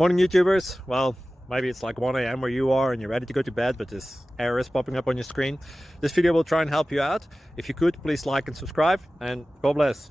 Morning YouTubers. Well, maybe it's like 1 a.m. where you are and you're ready to go to bed, but this error is popping up on your screen. This video will try and help you out. If you could, please like and subscribe, and God bless.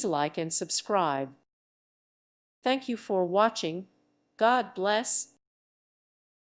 Please like and subscribe. Thank you for watching. God bless.